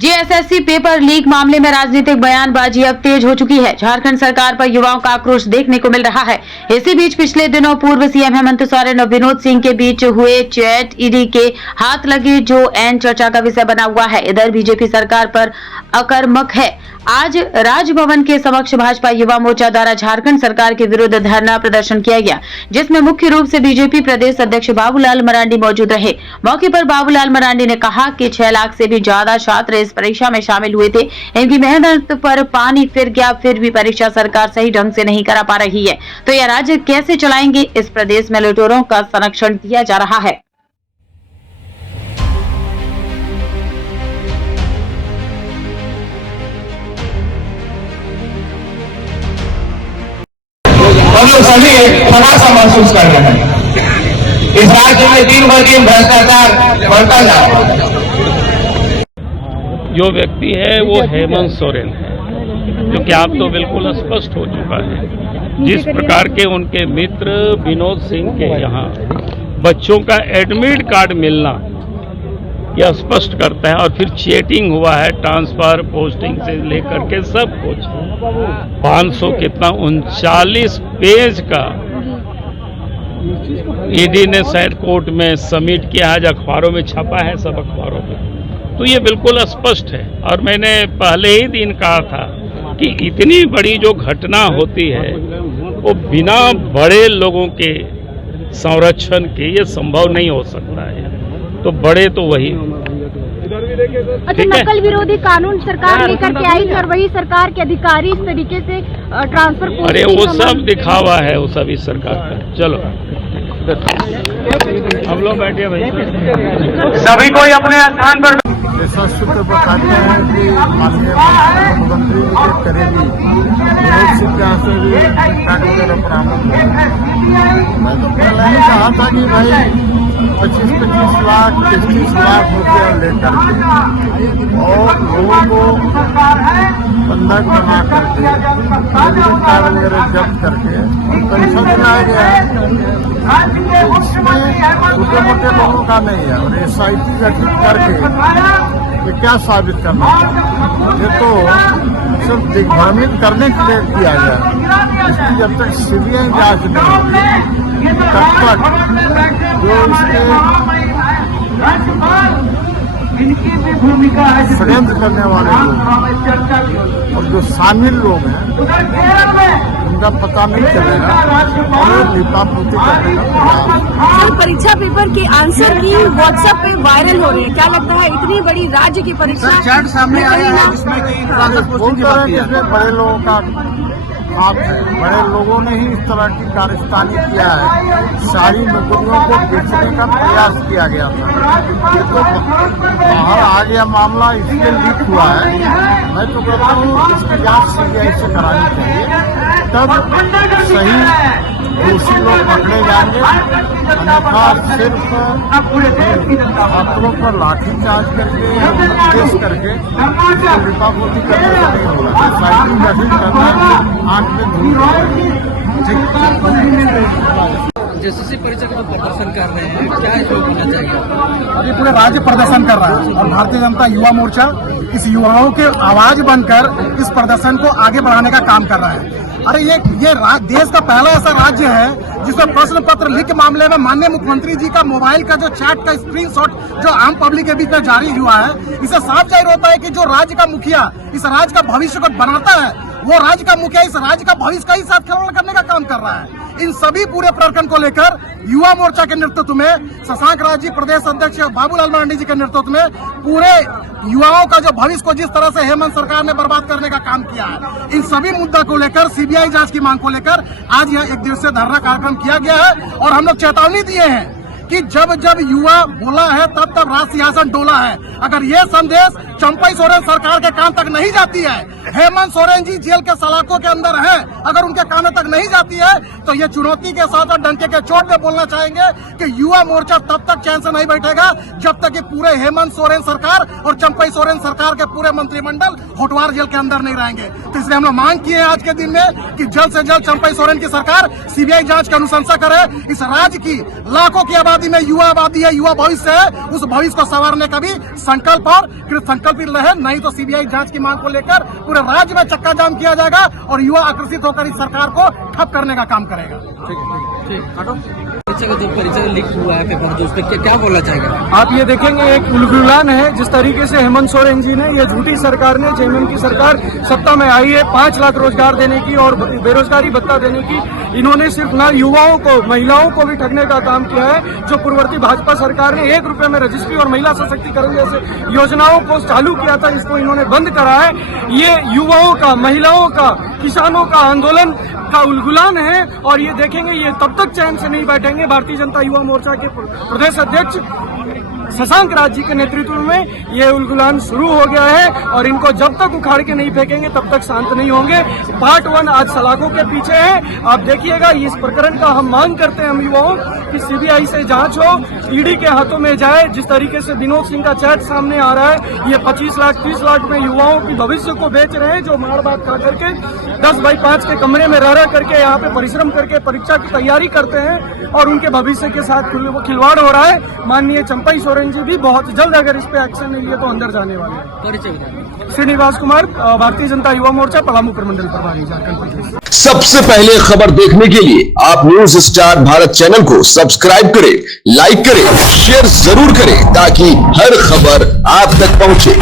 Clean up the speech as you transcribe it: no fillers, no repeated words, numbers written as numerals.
JSSC paper leak मामले में राजनीतिक बयानबाजी अब तेज हो चुकी है। झारखंड सरकार पर युवाओं का आक्रोश देखने को मिल रहा है। इसी बीच पिछले दिनों पूर्व सीएम हेमंत सोरेन और विनोद सिंह के बीच हुए चैट ईडी के हाथ लगे जो एन चर्चा का विषय बना हुआ है। इधर बीजेपी सरकार पर आक्रामक है। आज राजभवन के समक्ष भाजपा युवा मोर्चा द्वारा झारखंड सरकार के विरुद्ध धरना प्रदर्शन किया गया, जिसमें मुख्य रूप से बीजेपी प्रदेश अध्यक्ष बाबूलाल मरांडी मौजूद रहे। मौके पर बाबूलाल मरांडी ने कहा कि 6 लाख से भी ज्यादा छात्र इस परीक्षा में शामिल हुए थे। इनकी मेहनत पर पानी फिर गया, फिर भी परीक्षा सरकार सही ढंग से नहीं करा पा रही है, तो यह राज्य कैसे चलाएंगे? इस प्रदेश में लुटेरों का संरक्षण दिया जा रहा है। हम लोग सभी थोड़ा महसूस कर रहे हैं। इस राज्य में दिन ब दिन भ्रष्टाचार बढ़ता जा रहा है। जो व्यक्ति है वो हेमंत सोरेन है, जो कि आप तो बिल्कुल स्पष्ट हो चुका है। जिस प्रकार के उनके मित्र विनोद सिंह के यहाँ बच्चों का एडमिट कार्ड मिलना यह स्पष्ट करता है, और फिर चीटिंग हुआ है ट्रांसफर पोस्टिंग से लेकर के सब कुछ। 500 कितना 39 पेज का ईडी ने शायद कोर्ट में सबमिट किया है, अखबारों में छपा है, सब अखबारों में। तो ये बिल्कुल स्पष्ट है। और मैंने पहले ही दिन कहा था कि इतनी बड़ी जो घटना होती है वो बिना बड़े लोगों के संरक्षण के ये संभव नहीं हो सकता है। तो बड़े तो वही। अच्छा, नकल विरोधी कानून सरकार लेकर के आई थी और वही सरकार के अधिकारी इस तरीके से ट्रांसफर। अरे वो सब दिखावा है, वो सब इस सरकार का। चलो हम लोग बैठे भाई, सभी कोई अपने स्थान पर सूत्र बताते हैं कि माननीय मुख्यमंत्री जी के करेगी विरोध सिंह के यहाँ से भी बरामद। मैं तो पहले ही कहा था कि भाई 25-25 लाख 30 लाख रुपया लेकर के और लोगों को बंधक बना करके कार्ड वगैरह जब्त करके पैसा दिलाया गया है। इसमें छोटे मोटे लोगों का नहीं है। और SIT गठित करके ये क्या साबित करना है? ये तो सिर्फ दिग्भ्रमित करने के लिए किया गया। इसकी जब तक CBI जांच नहीं होगी तब तक जो इसके षड्यंत्र करने वाले लोग और जो शामिल लोग हैं उनका पता नहीं चलेगा और लिपापोती करने का। परीक्षा पेपर के आंसर की व्हाट्सएप पे वायरल हो रही है, क्या लगता है इतनी बड़ी राज्य की परीक्षा चैट सामने आया है जिसमें बड़े लोगों का हाथ है। बड़े लोगों ने ही इस तरह की कारस्तानी किया है। सारी नौकरियों को बेचने का प्रयास किया गया था। ये तो बाहर आ गया मामला, इसलिए लीक हुआ है। मैं तो कहता हूँ इसकी जांच CBI से करानी चाहिए, तब सही दोषी लोग पकड़े जाएंगे। अन्यथा सिर्फ छात्रों पर लाठी चार्ज करके या केस करके लिपापोती करने का नहीं होगा। SIT गठित करना आंख में धूल। जेएसएससी परीक्षा का प्रदर्शन कर रहे हैं, क्या इसमें बोलना चाहिए? अभी पूरे राज्य प्रदर्शन कर रहा है और भारतीय जनता युवा मोर्चा इस युवाओं के आवाज बनकर इस प्रदर्शन को आगे बढ़ाने का काम कर रहा है। अरे ये देश का पहला ऐसा राज्य है जिसमें प्रश्न पत्र लीक मामले में माननीय मुख्यमंत्री जी का मोबाइल का जो चैट का स्क्रीनशॉट जो आम पब्लिक के बीच में जारी हुआ है, इससे साफ जाहिर होता है कि जो राज्य का मुखिया इस राज्य का भविष्य को बनाता है, वो राज्य का मुखिया इस राज्य का भविष्य का ही साथ खिलवाड़ करने का काम कर रहा है। इन सभी पूरे प्रकरण को लेकर युवा मोर्चा के नेतृत्व में शशांक राज जी प्रदेश अध्यक्ष बाबूलाल मरांडी जी के नेतृत्व में पूरे युवाओं का जो भविष्य को जिस तरह से हेमंत सरकार ने बर्बाद करने का काम किया है, इन सभी मुद्दा को लेकर CBI जांच की मांग को लेकर आज यह 1 दिवसीय धरना कार्यक्रम किया गया है। और हम लोग चेतावनी दिए हैं कि जब जब युवा बोला है तब तब राज सिंहासन डोला है। अगर ये संदेश चंपई सोरेन सरकार के कान तक नहीं जाती है, हेमंत सोरेन जी जेल के सलाखों के अंदर हैं, अगर उनके कानों तक नहीं जाती है, तो ये चुनौती के साथ और डंके के चोट पे बोलना चाहेंगे कि युवा मोर्चा तब तक चैन से नहीं बैठेगा जब तक कि पूरे हेमंत सोरेन सरकार और चंपई सोरेन सरकार के पूरे मंत्रिमंडल होटवार जेल के अंदर नहीं रहेंगे। तो इसलिए हम लोग मांग किए हैं आज के दिन में कि जल्द से जल्द चंपई सोरेन की सरकार CBI जांच की अनुशंसा करे। इस राज्य की लाखों की आबादी आबादी में युवा आबादी है, युवा भविष्य है, उस भविष्य को संवारने का भी संकल्प और संकल्पित रहे। नहीं तो सीबीआई जांच की मांग को लेकर पूरे राज्य में चक्का जाम किया जाएगा और युवा आकर्षित होकर इस सरकार को ठप करने का काम करेगा। परीक्षा का जो परीक्षा लीक हुआ है पेपर, जो उस पर क्या बोलना चाहेगा? आप ये देखेंगे एक उलगुलान है जिस तरीके से हेमंत सोरेन जी ने, ये झूठी सरकार ने, जेएमएम की सरकार सत्ता में आई है 5 लाख रोजगार देने की और बेरोजगारी भत्ता देने की, इन्होंने सिर्फ ना युवाओं को, महिलाओं को भी ठगने का काम किया है। जो पूर्ववर्ती भाजपा सरकार ने 1 रुपए में रजिस्ट्री और महिला सशक्तिकरण जैसे योजनाओं को चालू किया था, इसको इन्होंने बंद करा है। ये युवाओं का, महिलाओं का, किसानों का आंदोलन का उलगुलान है और ये देखेंगे ये तब तक चैन से नहीं बैठेंगे। भारतीय जनता युवा मोर्चा के प्रदेश अध्यक्ष शशांक राज जी के नेतृत्व में ये उलगुलान शुरू हो गया है और इनको जब तक उखाड़ के नहीं फेंकेंगे तब तक शांत नहीं होंगे। पार्ट 1 आज सलाखों के पीछे है। आप देखिएगा इस प्रकरण का हम मांग करते हैं हम युवाओं कि सीबीआई से जांच हो, ईडी के हाथों में जाए। जिस तरीके से विनोद सिंह का चैट सामने आ रहा है, ये 25 लाख 30 लाख में युवाओं की भविष्य को बेच रहे हैं, जो मार भात खा करके 10x5 के कमरे में रह करके यहाँ पे परिश्रम करके परीक्षा की तैयारी करते हैं और उनके भविष्य के साथ खिलवाड़ हो रहा है। माननीय चंपई सोरेन जी भी बहुत जल्द अगर इस पे एक्शन नहीं लिए तो अंदर जाने वाले हैं। परिचय बताइए। श्रीनिवास कुमार, भारतीय जनता युवा मोर्चा पलामू प्रमंडल प्रभारी, झारखंड प्रदेश। सबसे पहले खबर देखने के लिए आप न्यूज स्टार भारत चैनल को सब्सक्राइब करें, लाइक करें, शेयर जरूर करें ताकि हर खबर आप तक पहुंचे।